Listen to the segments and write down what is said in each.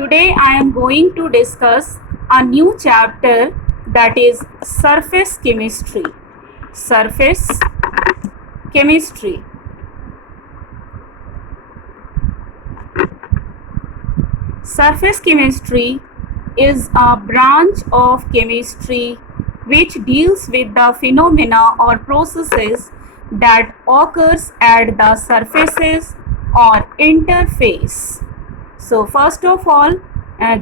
Today I am going to discuss a new chapter, that is surface chemistry. Surface chemistry. Surface chemistry is a branch of chemistry which deals with the phenomena or processes that occurs at the surfaces or interface. So first of all,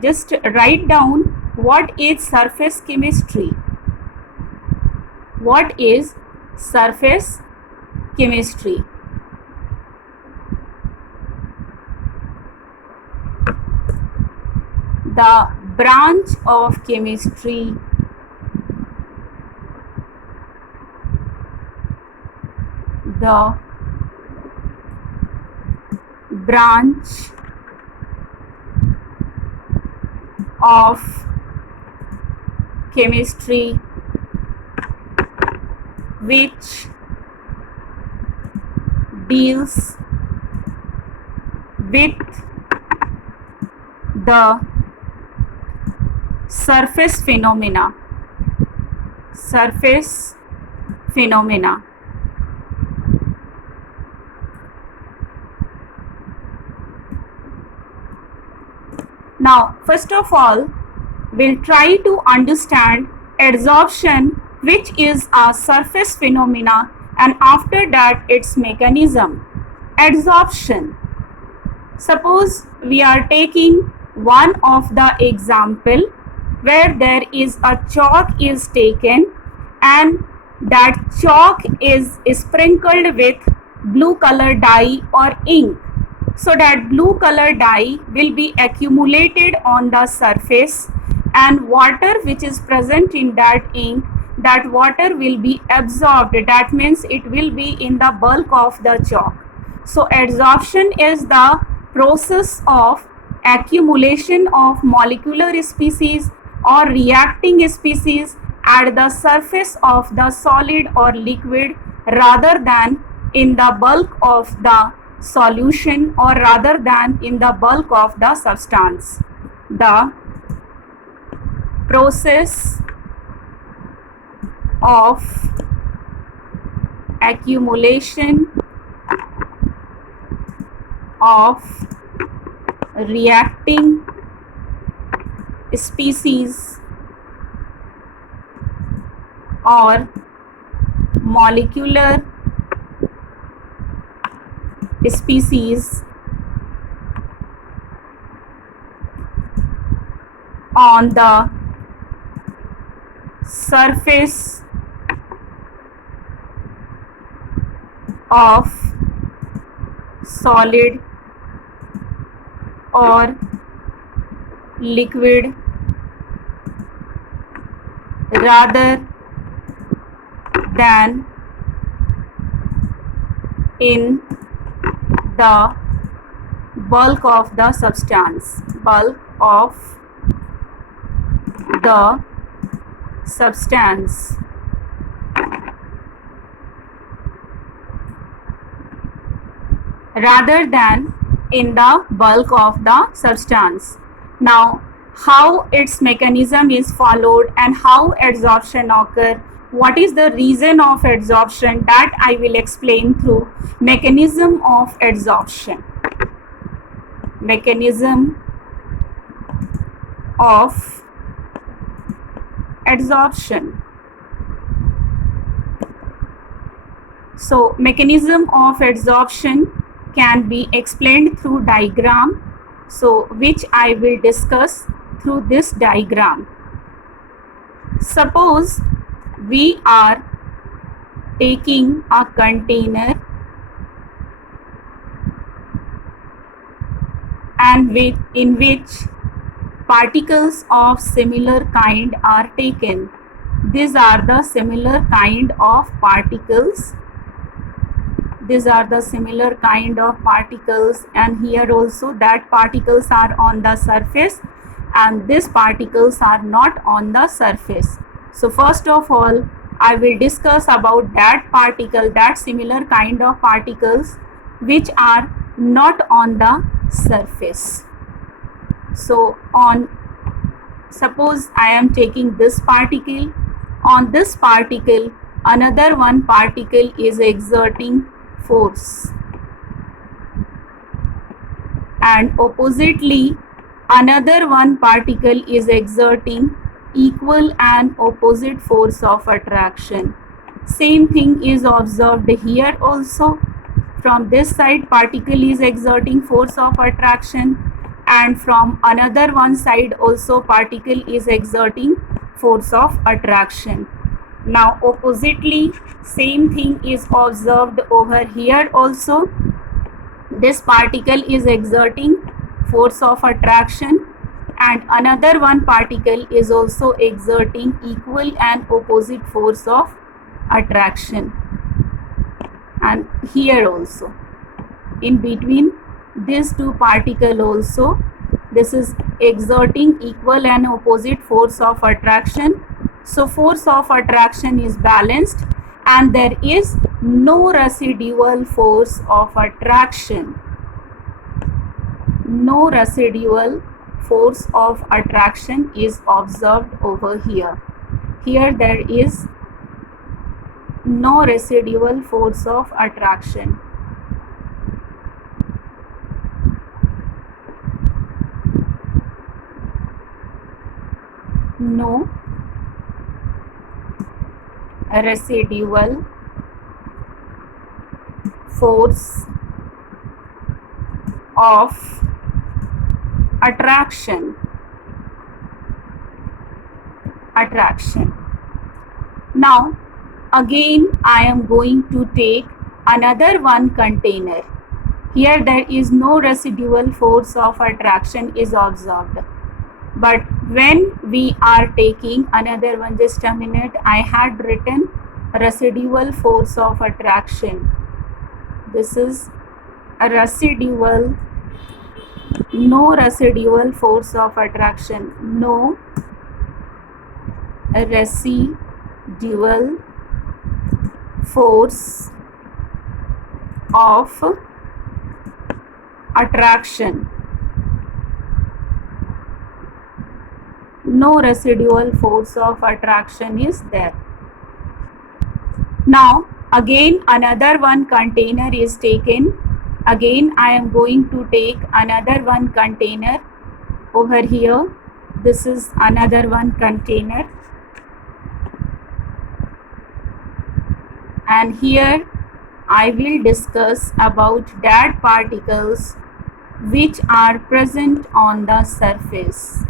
just write down what is surface chemistry. What is surface chemistry? The branch of chemistry of chemistry which deals with the surface phenomena. Now, first of all, we'll try to understand adsorption, which is a surface phenomena, and after that its mechanism. Adsorption. Suppose we are taking one of the example where there is a chalk is taken and that chalk is sprinkled with blue color dye or ink. So that blue color dye will be accumulated on the surface, and water which is present in that ink, that water will be absorbed. That means it will be in the bulk of the chalk. So adsorption is the process of accumulation of molecular species or reacting species at the surface of the solid or liquid rather than in the bulk of the solution or rather than in the bulk of the substance. The process of accumulation of reacting species or molecular species on the surface of solid or liquid rather than in the bulk of the substance. Rather than in the bulk of the substance. Now, how its mechanism is followed and how adsorption occur, what is the reason of adsorption, that I will explain through mechanism of adsorption. Mechanism of adsorption. So, mechanism of adsorption can be explained through diagram, so which I will discuss through this diagram. Suppose we are taking a container and in which particles of similar kind are taken. These are the similar kind of particles. And here also that particles are on the surface and these particles are not on the surface. So first of all, I will discuss about that particle, that similar kind of particles which are not on the surface. So suppose I am taking this particle. On this particle, another one particle is exerting force, and oppositely another one particle is exerting equal and opposite force of attraction. Same thing is observed here also. From this side, particle is exerting force of attraction, and from another one side also particle is exerting force of attraction. Now oppositely, same thing is observed over here also. This particle is exerting force of attraction, and another one particle is also exerting equal and opposite force of attraction. And here also, in between these two particles also, this is exerting equal and opposite force of attraction. So force of attraction is balanced and there is no residual force of attraction. No residual force of attraction is observed over here. Here there is no residual force of attraction. No residual force of attraction. Now again I am going to take another one container. Here there is no residual force of attraction is observed. But when we are taking another one, just a minute, I had written residual force of attraction. This is a residual, no residual force of attraction. No residual force of attraction. No residual force of attraction is there. Now again another one container is taken. Again I am going to take another one container over here. This is another one container, and here I will discuss about that particles which are present on the surface.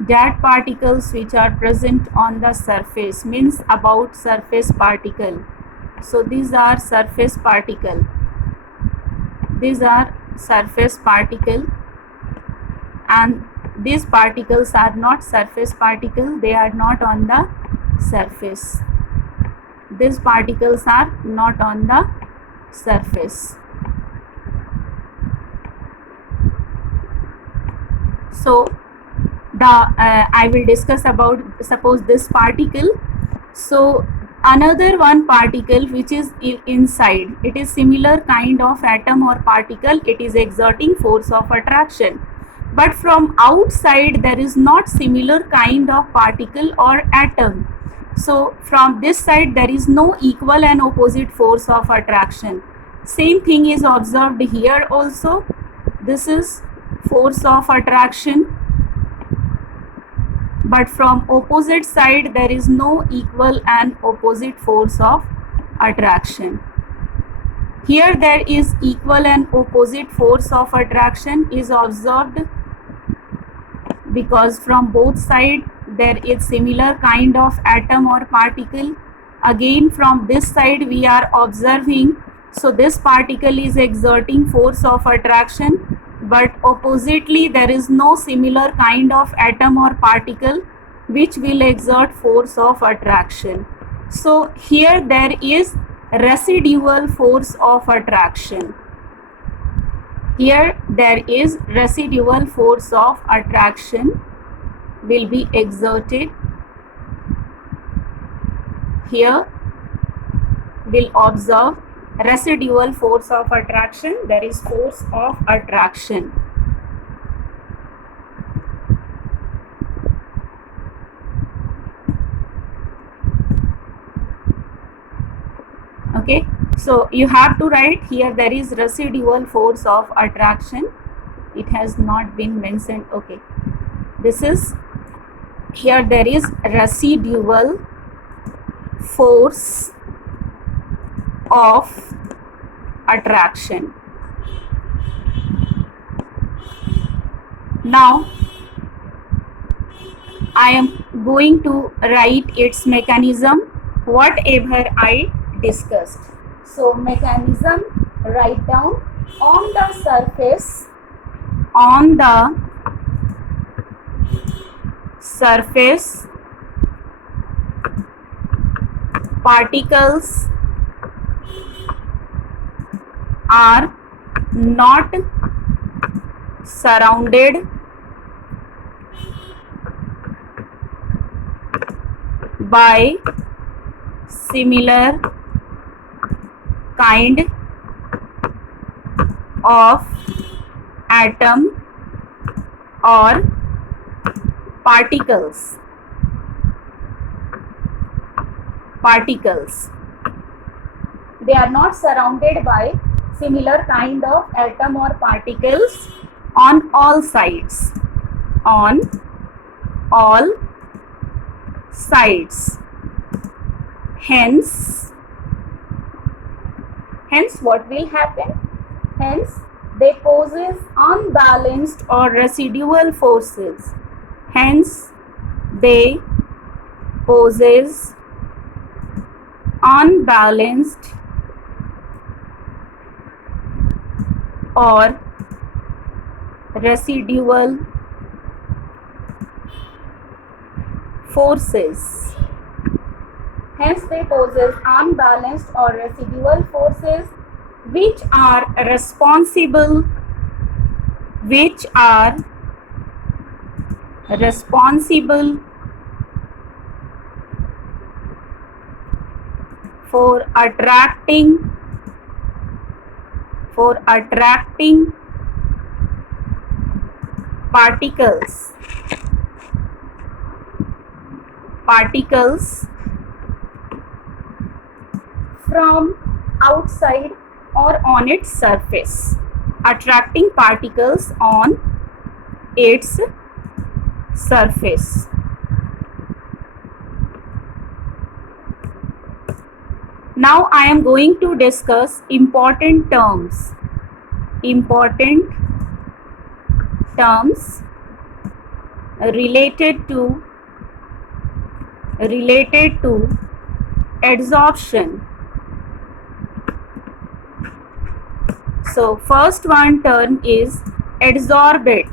That particles which are present on the surface means about surface particle. So these are surface particle. These are surface particle, and these particles are not surface particle. They are not on the surface. These particles are not on the surface. So I will discuss about, suppose this particle. So another one particle which is inside, it is similar kind of atom or particle, it is exerting force of attraction. But from outside there is not similar kind of particle or atom. So from this side there is no equal and opposite force of attraction. Same thing is observed here also. This is force of attraction, but from opposite side there is no equal and opposite force of attraction. Here there is equal and opposite force of attraction is observed because from both sides there is similar kind of atom or particle. Again from this side we are observing, so this particle is exerting force of attraction, but oppositely there is no similar kind of atom or particle which will exert force of attraction. So here there is residual force of attraction. Here there is residual force of attraction will be exerted. Here we'll observe residual force of attraction. There is force of attraction. Okay, so you have to write here there is residual force of attraction. It has not been mentioned. Okay, this is here there is residual force of attraction. Now I am going to write its mechanism, whatever I discussed. So mechanism, write down on the surface, particles are not surrounded by similar kind of atom or particles. They are not surrounded by similar kind of atom or particles on all sides. On all sides. Hence what will happen? Hence they possess unbalanced or residual forces. Hence they possess unbalanced or residual forces. Hence they possess unbalanced or residual forces which are responsible for attracting particles from outside or on its surface. Attracting particles on its surface. Now I am going to discuss important terms related to adsorption. So first one term is adsorbate.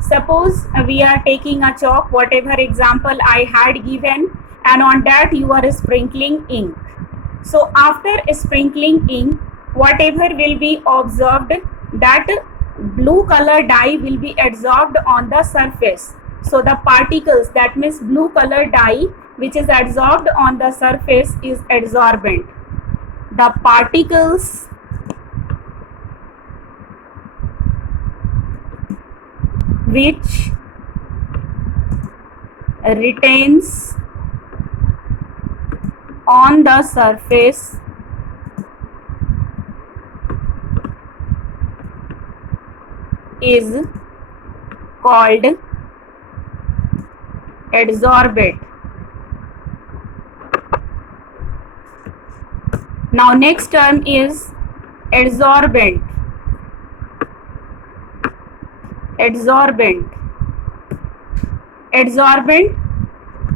Suppose we are taking a chalk, whatever example I had given, and on that you are sprinkling ink. So after sprinkling ink, whatever will be observed, that blue color dye will be adsorbed on the surface. So the particles, that means blue color dye which is adsorbed on the surface, is adsorbent. The particles which retains on the surface is called adsorbate. Now next term is adsorbent. Adsorbent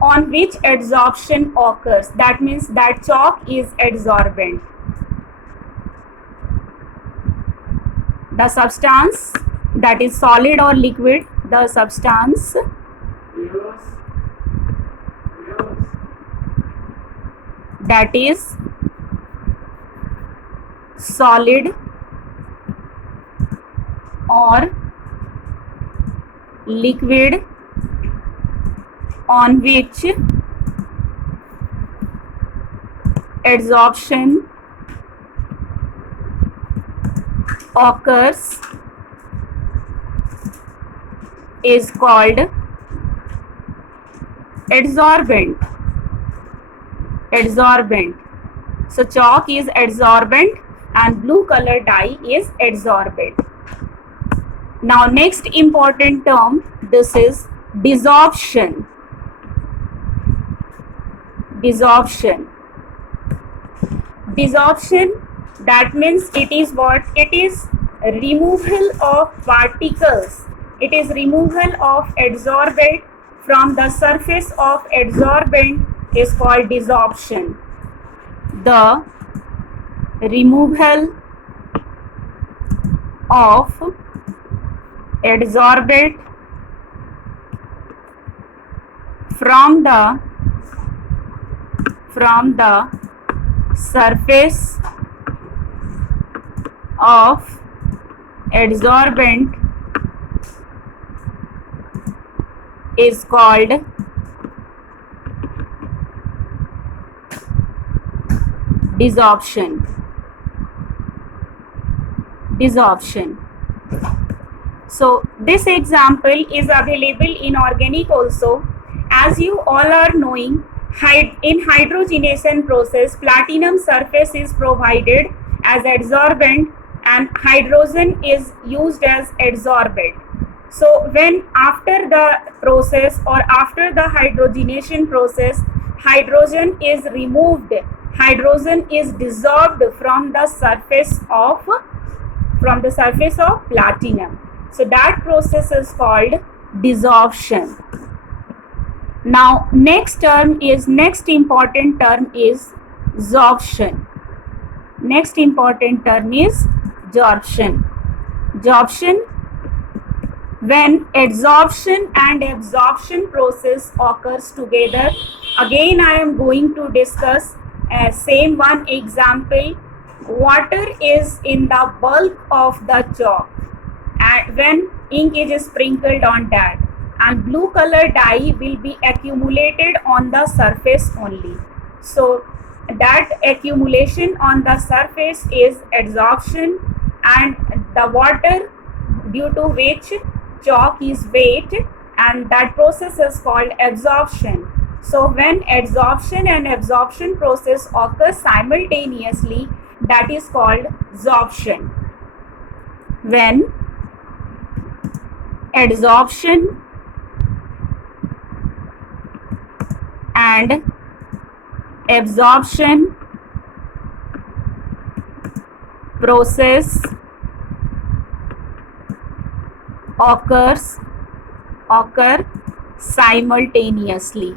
on which adsorption occurs. That means that chalk is adsorbent. The substance, that is solid or liquid, the substance that is solid or liquid on which adsorption occurs is called Adsorbent. Adsorbent. So chalk is adsorbent and blue color dye is adsorbent. Now next important term, this is desorption. Desorption. Desorption, that means it is what? It is removal of particles. It is removal of adsorbent from the surface of adsorbent is called desorption. The removal of adsorbent from the surface of adsorbent is called desorption. Desorption. So this example is available in organic also. As you all are knowing, in hydrogenation process, platinum surface is provided as adsorbent and hydrogen is used as adsorbent. So when after the process or after the hydrogenation process, hydrogen is removed, hydrogen is dissolved from the surface of platinum. So that process is called desorption. Now next important term is sorption. Next important term is sorption. Sorption, when adsorption and absorption process occurs together. Again I am going to discuss same one example. Water is in the bulk of the chalk and when ink is sprinkled on that, and blue color dye will be accumulated on the surface only. So that accumulation on the surface is adsorption, and the water due to which chalk is wet, and that process is called absorption. So when adsorption and absorption process occurs simultaneously, that is called sorption. When adsorption and absorption process occur simultaneously.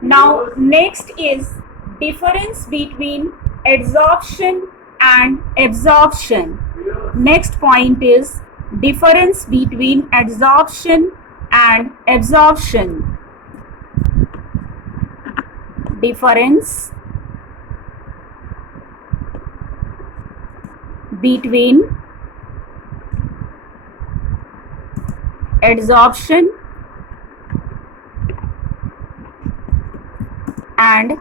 Now next is difference between adsorption and absorption. Next point is difference between adsorption and absorption. Difference between adsorption and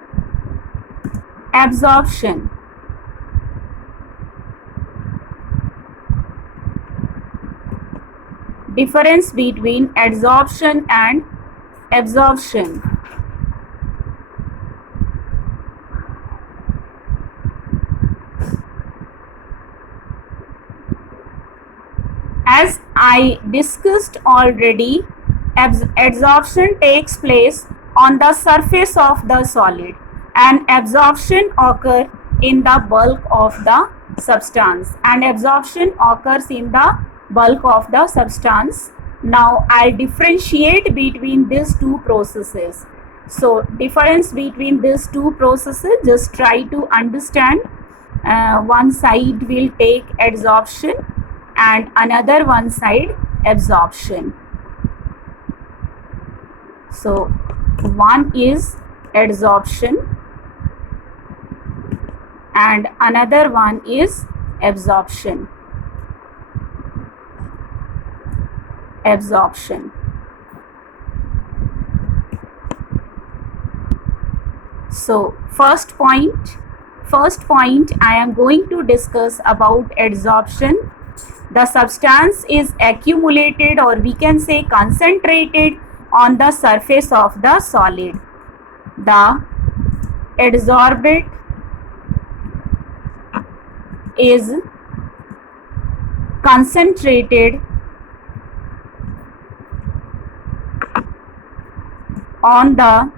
absorption. Difference between adsorption and absorption. As I discussed already, adsorption takes place on the surface of the solid and absorption occurs in the bulk of the substance, and absorption occurs in the bulk of the substance. Now I'll differentiate between these two processes. So difference between these two processes, just try to understand. One side will take adsorption and another one side absorption. So one is adsorption and another one is absorption. So first point, first point I am going to discuss about adsorption. The substance is accumulated, or we can say concentrated, on the surface of the solid. The adsorbate is concentrated on the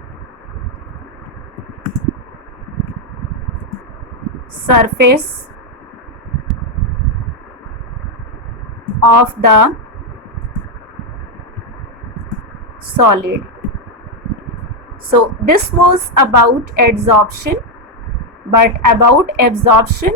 surface of the solid. So this was about adsorption, but about absorption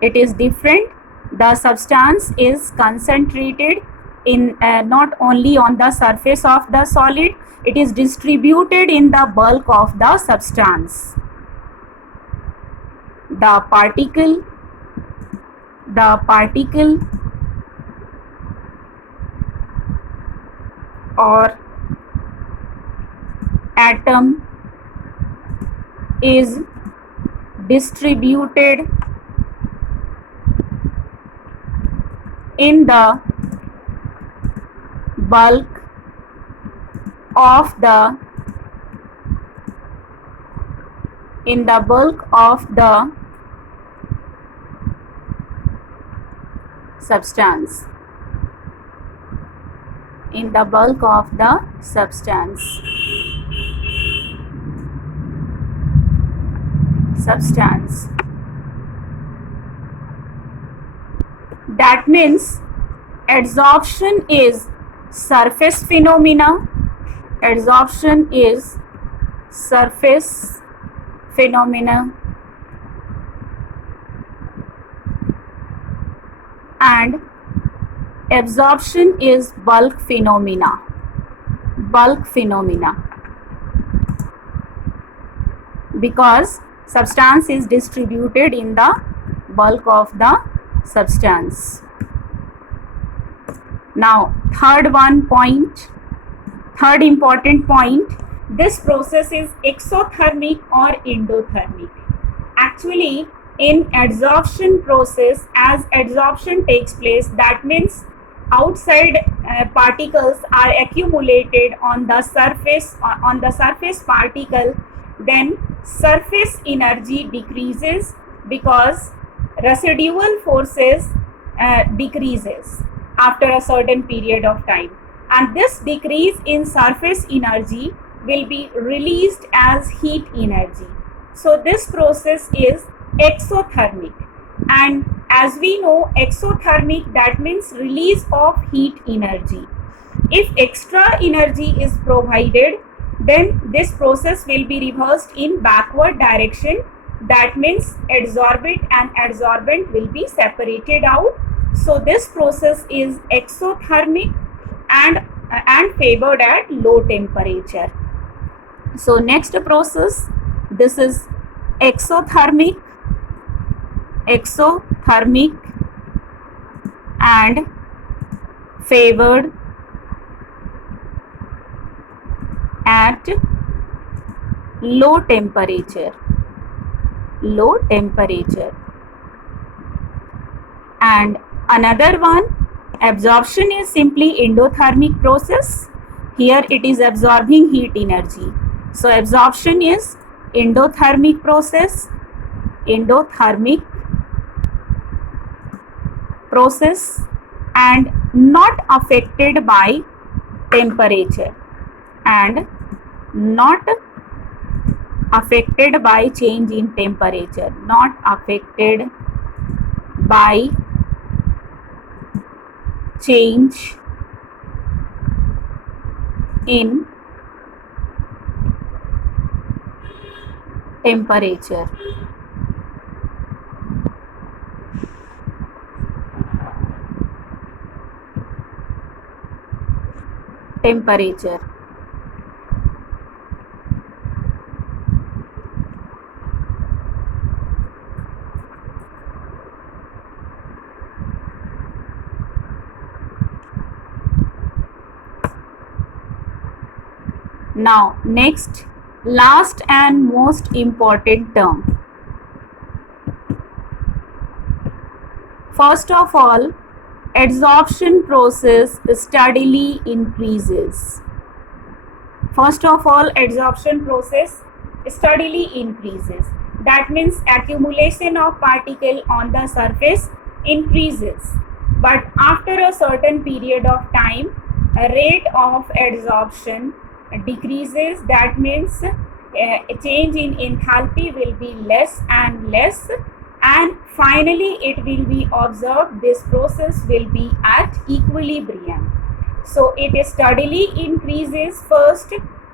it is different. The substance is concentrated in not only on the surface of the solid, it is distributed in the bulk of the substance. The particle or atom is distributed in the bulk of the substance. In the bulk of the substance. That means adsorption is surface phenomena. Adsorption is surface phenomena, and absorption is bulk phenomena. Because substance is distributed in the bulk of the substance. Now third important point, this process is exothermic or endothermic. Actually, in adsorption process, as adsorption takes place, that means outside particles are accumulated on the surface particle, then surface energy decreases because residual forces decreases after a certain period of time, and this decrease in surface energy will be released as heat energy. So this process is exothermic, and as we know, exothermic, that means release of heat energy. If extra energy is provided, then this process will be reversed in backward direction. That means adsorbate and adsorbent will be separated out. So this process is exothermic and favored at low temperature. So next process, this is exothermic and favored at low temperature. And another one, absorption is simply endothermic process. Here it is absorbing heat energy. So absorption is endothermic process, and not affected by temperature and not affected by change in temperature, not affected by change in temperature. Now next, last and most important term, first of all, adsorption process steadily increases. First of all, adsorption process steadily increases. That means accumulation of particle on the surface increases, but after a certain period of time, a rate of adsorption decreases. That means a change in enthalpy will be less and less, and finally it will be observed this process will be at equilibrium. So it steadily increases first,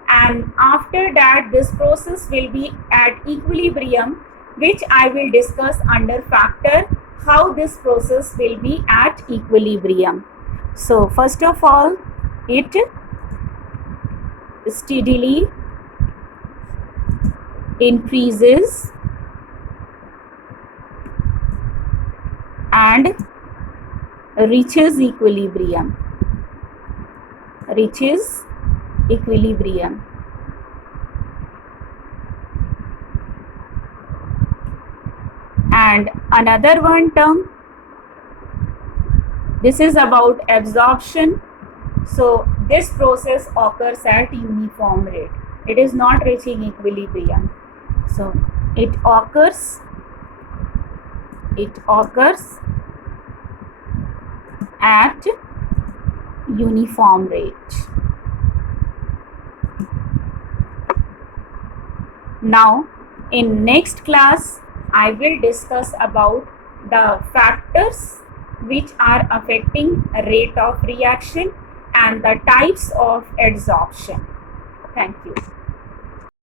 and after that this process will be at equilibrium, which I will discuss under factor how this process will be at equilibrium. So first of all, it steadily increases and reaches equilibrium. And another one term, this is about absorption. So this process occurs at uniform rate. It is not reaching equilibrium. So it occurs at uniform rate. Now in next class I will discuss about the factors which are affecting rate of reaction and the types of adsorption. Thank you.